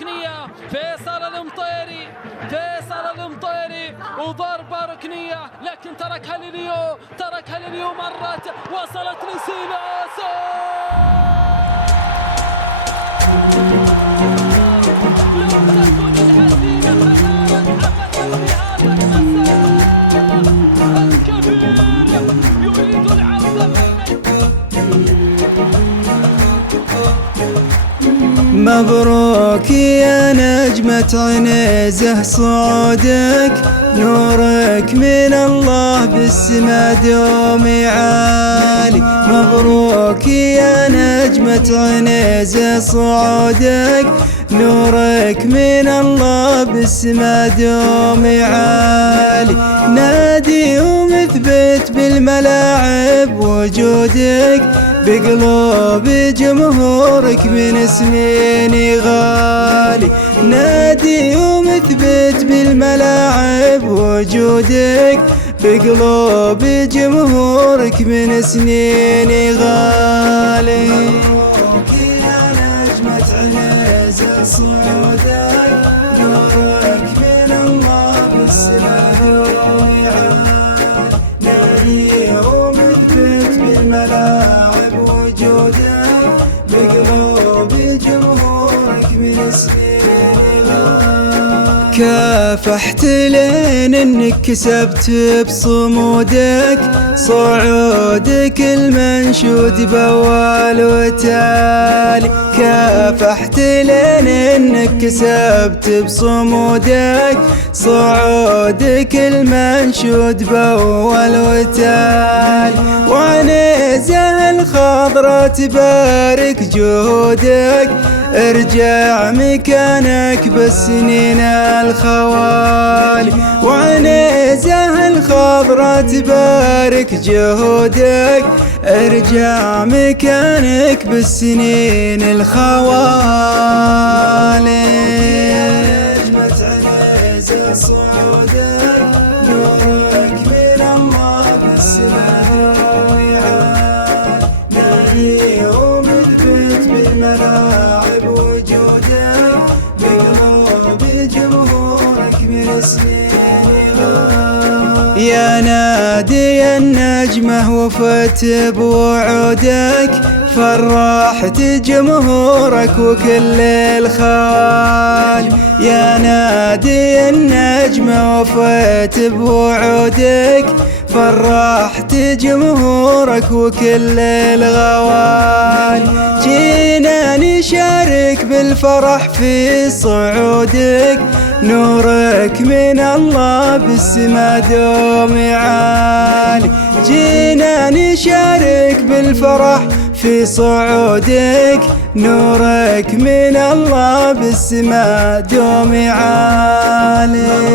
ركنية. فيصل المطيري، فيصل المطيري وضربة ركنية، لكن تركها لليو، مرت وصلت لسيلاسو. لم تكن الهزيمة خيالا أبدا في هذا المساء الكبير، يريد العودة مبروك يا نجمة عنيزة صعودك، نورك من الله بالسما دوم عالي. مبروك يا نجمة عنيزة صعودك، نورك من الله بالسما دوم عالي. نادي ومثبت بالملاعب وجودك، بقلوب جمهورك من سنين غالي. نادي ومثبت بالملاعب وجودك، بقلوب جمهورك من سنين غالي. مبروك يا نجمة عنيزة صعودك، نورك من الله بالسما دوم عالي. نادي ومثبت بالملاعب وجودك، بقلوب جمهورك من سنين غالي. كافحت لين انك كسبت بصمودك، صعودك المنشود بأول وتالي. كافحت لين انك كسبت بصمودك، صعودك المنشود بأول وتالي. وعنيزة الخضرا تبارك جهودك، ارجع مكانك بالسنين الخوالي. وعنيزة الخضرا تبارك جهودك، ارجع مكانك بالسنين الخوالي. نجمة عنيزة صعودك، نورك من الله بالسما دوم عالي. نادي ومثبت بالملاعب وجودك، بقلوب جمهورك من سنين غالي. يا نادي النجمة وفت بوعودك، فرحت جمهورك وكل الخالي. يا نادي النجمة وفت بوعودك، فرحت جمهورك وكل الغوالي. جينا نشارك بالفرح في صعودك، نورك من الله بالسما دوم عالي. جينا نشارك بالفرح في صعودك، نورك من الله بالسما دوم عالي.